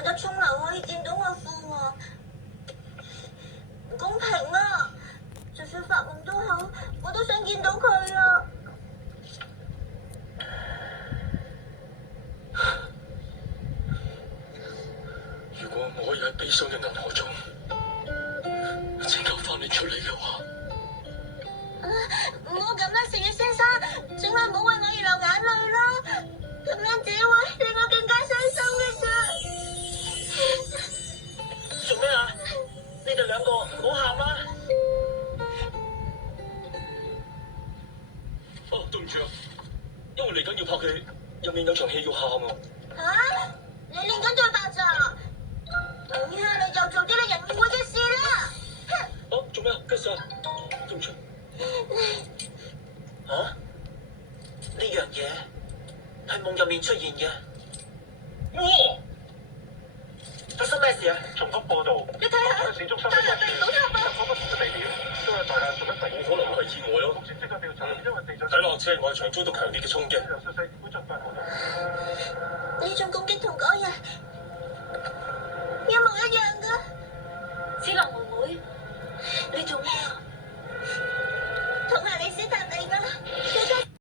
我得沖涼可以見到我父母，唔公平啊！就算發夢都好，我都想見到佢啊！如果我可以喺悲傷嘅銀河中拯救翻你出嚟嘅話，唔好咁啦，食月先生，請你唔好為我而流眼淚啦，咁樣只會令我更加傷心嘅啫。做咩啊？你哋兩個唔好喊啦！哦，對唔住啊，因為嚟緊要拍戲，入面有場戲要喊啊。吓？你練緊對白咋？等一下你就做啲你人唔會嘅事啦！哦，做咩啊？咩事啊？對唔住。啊？呢樣嘢係夢入面出現嘅。哇！發生咩事啊？重複報導，你睇下，喺市中心當日並冇錯入嗰不同嘅地點，都有大廈做緊冇可能係意外咯。目前即刻調查，因為地震。睇落車外牆遭到強烈嘅衝擊。有消息會盡快報導。呢種攻擊同嗰日一模一樣噶。只能換